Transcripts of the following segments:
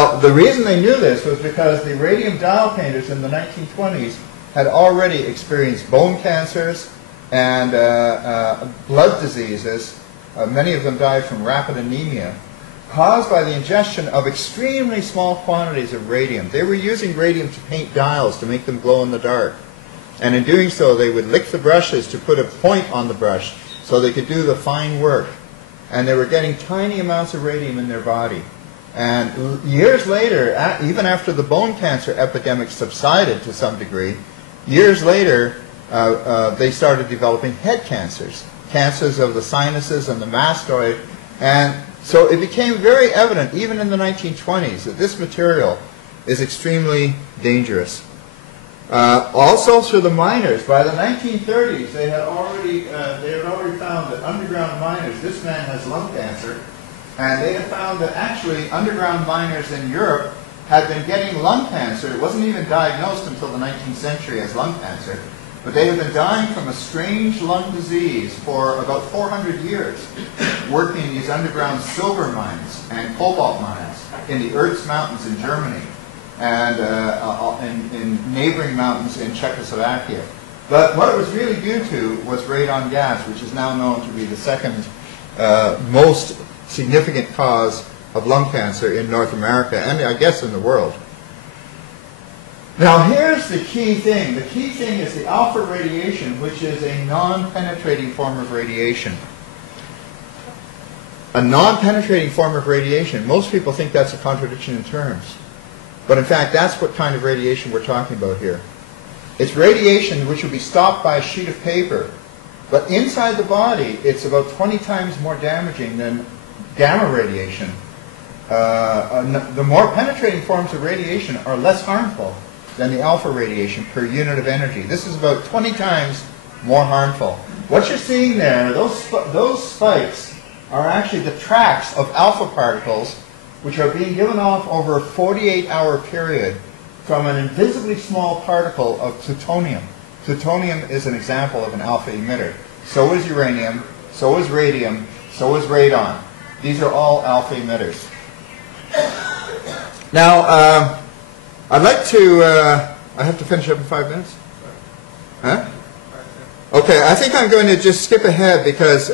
Now, the reason they knew this was because the radium dial painters in the 1920s had already experienced bone cancers and blood diseases. Many of them died from rapid anemia, caused by the ingestion of extremely small quantities of radium. They were using radium to paint dials to make them glow in the dark. And in doing so, they would lick the brushes to put a point on the brush so they could do the fine work. And they were getting tiny amounts of radium in their body. And years later, even after the bone cancer epidemic subsided to some degree, years later, they started developing head cancers, cancers of the sinuses and the mastoid. And so it became very evident, even in the 1920s, that this material is extremely dangerous. Also through the miners, by the 1930s, they had already found that underground miners, this man has lung cancer, and they had found that actually underground miners in Europe had been getting lung cancer. It wasn't even diagnosed until the 19th century as lung cancer, but they had been dying from a strange lung disease for about 400 years, working in these underground silver mines and cobalt mines in the Erz Mountains in Germany and in neighboring mountains in Czechoslovakia. But what it was really due to was radon gas, which is now known to be the second most significant cause of lung cancer in North America and I guess in the world. Now here's the key thing. The key thing is the alpha radiation, which is a non-penetrating form of radiation. A non-penetrating form of radiation, most people think that's a contradiction in terms. But in fact, that's what kind of radiation we're talking about here. It's radiation which will be stopped by a sheet of paper. But inside the body, it's about 20 times more damaging than gamma radiation. The more penetrating forms of radiation are less harmful than the alpha radiation per unit of energy. This is about 20 times more harmful. What you're seeing there, those spikes are actually the tracks of alpha particles which are being given off over a 48-hour period from an invisibly small particle of plutonium. Plutonium is an example of an alpha emitter. So is uranium, so is radium, so is radon. These are all alpha emitters. Now, I'd like to, I have to finish up in 5 minutes? Huh? Okay, I think I'm going to just skip ahead because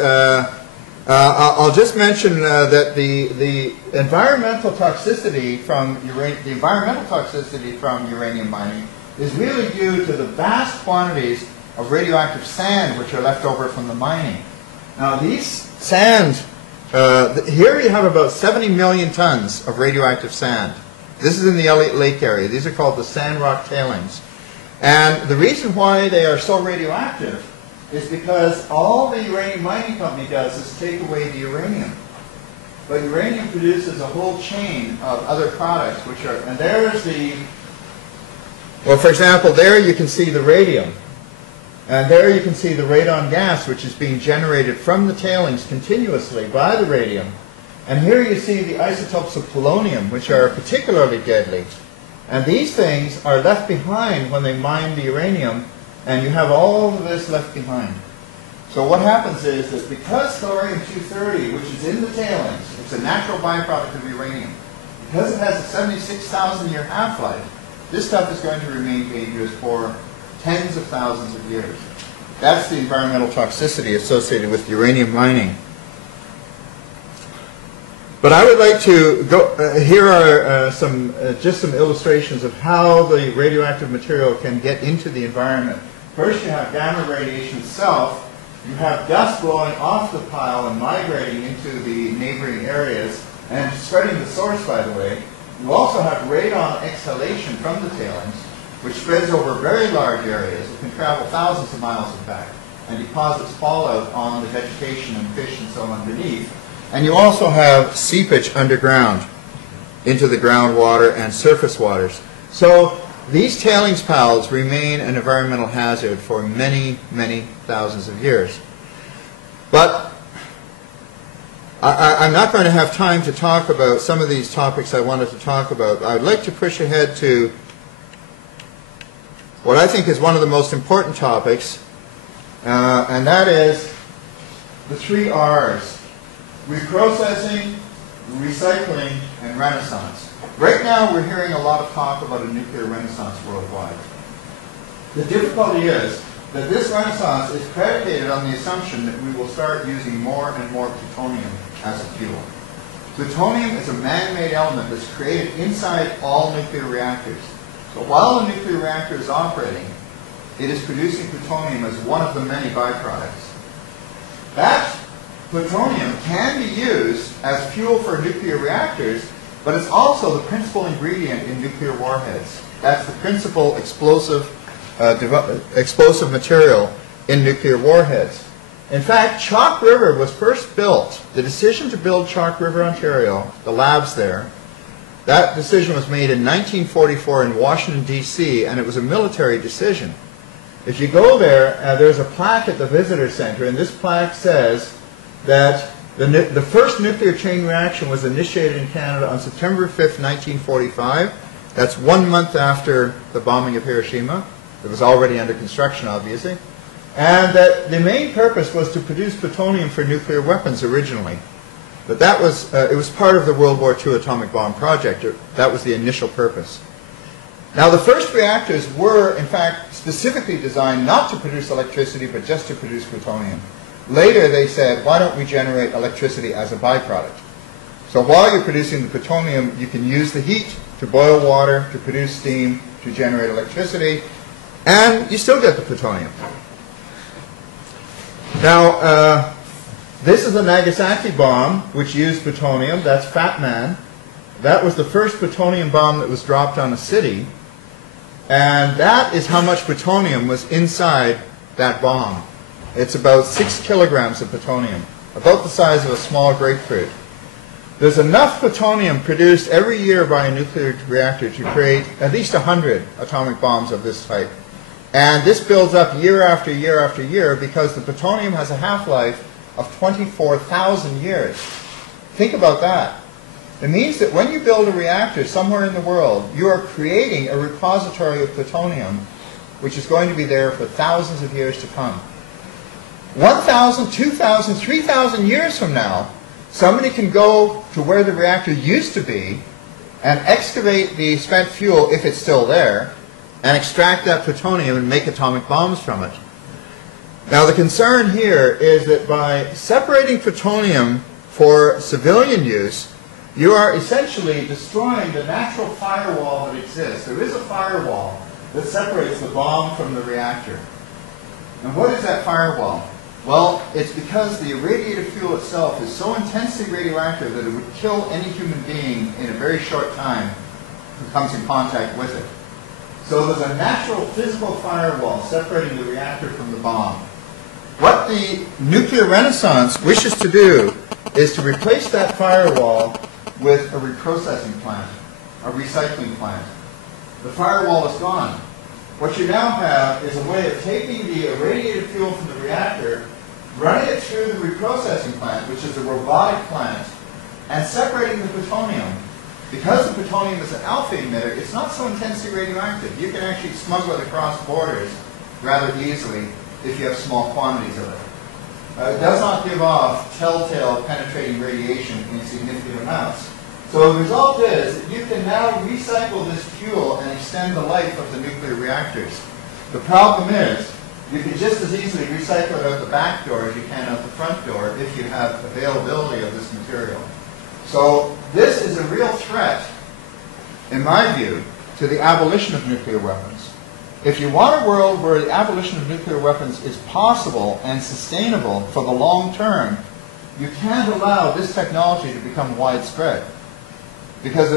I'll just mention that the environmental toxicity from uranium mining is really due to the vast quantities of radioactive sand which are left over from the mining. Now these sand, here you have about 70 million tons of radioactive sand. This is in the Elliott Lake area. These are called the sand rock tailings. And the reason why they are so radioactive is because all the uranium mining company does is take away the uranium. But uranium produces a whole chain of other products which are, and there's the, well, for example, there you can see the radium. And there you can see the radon gas which is being generated from the tailings continuously by the radium. And here you see the isotopes of polonium, which are particularly deadly. And these things are left behind when they mine the uranium, and you have all of this left behind. So what happens is that because thorium-230, which is in the tailings, it's a natural byproduct of uranium, because it has a 76,000-year half-life, this stuff is going to remain dangerous for tens of thousands of years. That's the environmental toxicity associated with uranium mining. But I would like to go, here are just some illustrations of how the radioactive material can get into the environment. First you have gamma radiation itself. You have dust blowing off the pile and migrating into the neighboring areas and spreading the source, by the way. You also have radon exhalation from the tailings, which spreads over very large areas. It can travel thousands of miles, in fact, and deposits fallout on the vegetation and fish and so on underneath. And you also have seepage underground into the groundwater and surface waters. So these tailings piles remain an environmental hazard for many, many thousands of years. But I'm not going to have time to talk about some of these topics I wanted to talk about. I'd like to push ahead to what I think is one of the most important topics, and that is the 3 R's. Reprocessing, recycling, and renaissance. Right now we're hearing a lot of talk about a nuclear renaissance worldwide. The difficulty is that this renaissance is predicated on the assumption that we will start using more and more plutonium as a fuel. Plutonium is a man-made element that's created inside all nuclear reactors. So while a nuclear reactor is operating, it is producing plutonium as one of the many byproducts. That plutonium can be used as fuel for nuclear reactors, but it's also the principal ingredient in nuclear warheads. That's the principal explosive material in nuclear warheads. In fact, Chalk River was first built. The decision to build Chalk River, Ontario, the labs there, that decision was made in 1944 in Washington, D.C., and it was a military decision. If you go there, there's a plaque at the visitor center, and this plaque says that the first nuclear chain reaction was initiated in Canada on September 5th, 1945. That's 1 month after the bombing of Hiroshima. It was already under construction, obviously. And that the main purpose was to produce plutonium for nuclear weapons originally. But that was, it was part of the World War II atomic bomb project. That was the initial purpose. Now the first reactors were, in fact, specifically designed not to produce electricity, but just to produce plutonium. Later they said, why don't we generate electricity as a byproduct? So while you're producing the plutonium, you can use the heat to boil water, to produce steam, to generate electricity, and you still get the plutonium. Now, this is a Nagasaki bomb, which used plutonium. That's Fat Man. That was the first plutonium bomb that was dropped on a city. And that is how much plutonium was inside that bomb. It's about 6 kilograms of plutonium, about the size of a small grapefruit. There's enough plutonium produced every year by a nuclear reactor to create at least 100 atomic bombs of this type. And this builds up year after year after year because the plutonium has a half-life of 24,000 years. Think about that. It means that when you build a reactor somewhere in the world, you are creating a repository of plutonium which is going to be there for thousands of years to come. 1,000, 2,000, 3,000 years from now, somebody can go to where the reactor used to be and excavate the spent fuel, if it's still there, and extract that plutonium and make atomic bombs from it. Now the concern here is that by separating plutonium for civilian use, you are essentially destroying the natural firewall that exists. There is a firewall that separates the bomb from the reactor. And what is that firewall? Well, it's because the irradiated fuel itself is so intensely radioactive that it would kill any human being in a very short time who comes in contact with it. So there's a natural physical firewall separating the reactor from the bomb. What the nuclear renaissance wishes to do is to replace that firewall with a reprocessing plant, a recycling plant. The firewall is gone. What you now have is a way of taking the irradiated fuel from the reactor, running it through the reprocessing plant, which is a robotic plant, and separating the plutonium. Because the plutonium is an alpha emitter, it's not so intensely radioactive. You can actually smuggle it across borders rather easily if you have small quantities of it. It does not give off telltale penetrating radiation in significant amounts. So the result is that you can now recycle this fuel and extend the life of the nuclear reactors. The problem is, you can just as easily recycle it out the back door as you can out the front door if you have availability of this material. So this is a real threat, in my view, to the abolition of nuclear weapons. If you want a world where the abolition of nuclear weapons is possible and sustainable for the long term, you can't allow this technology to become widespread. Because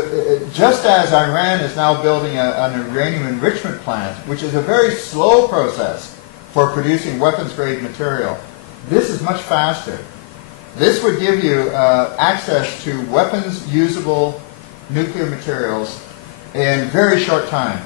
just as Iran is now building an uranium enrichment plant, which is a very slow process for producing weapons-grade material, this is much faster. This would give you access to weapons-usable nuclear materials in very short time.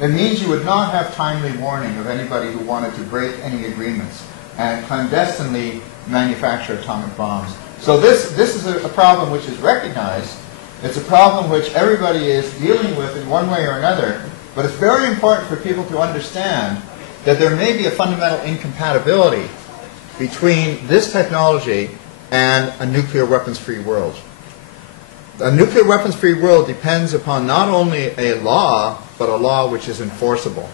It means you would not have timely warning of anybody who wanted to break any agreements and clandestinely manufacture atomic bombs. So this is a problem which is recognized. It's a problem which everybody is dealing with in one way or another, but it's very important for people to understand that there may be a fundamental incompatibility between this technology and a nuclear weapons-free world. A nuclear weapons-free world depends upon not only a law, but a law which is enforceable.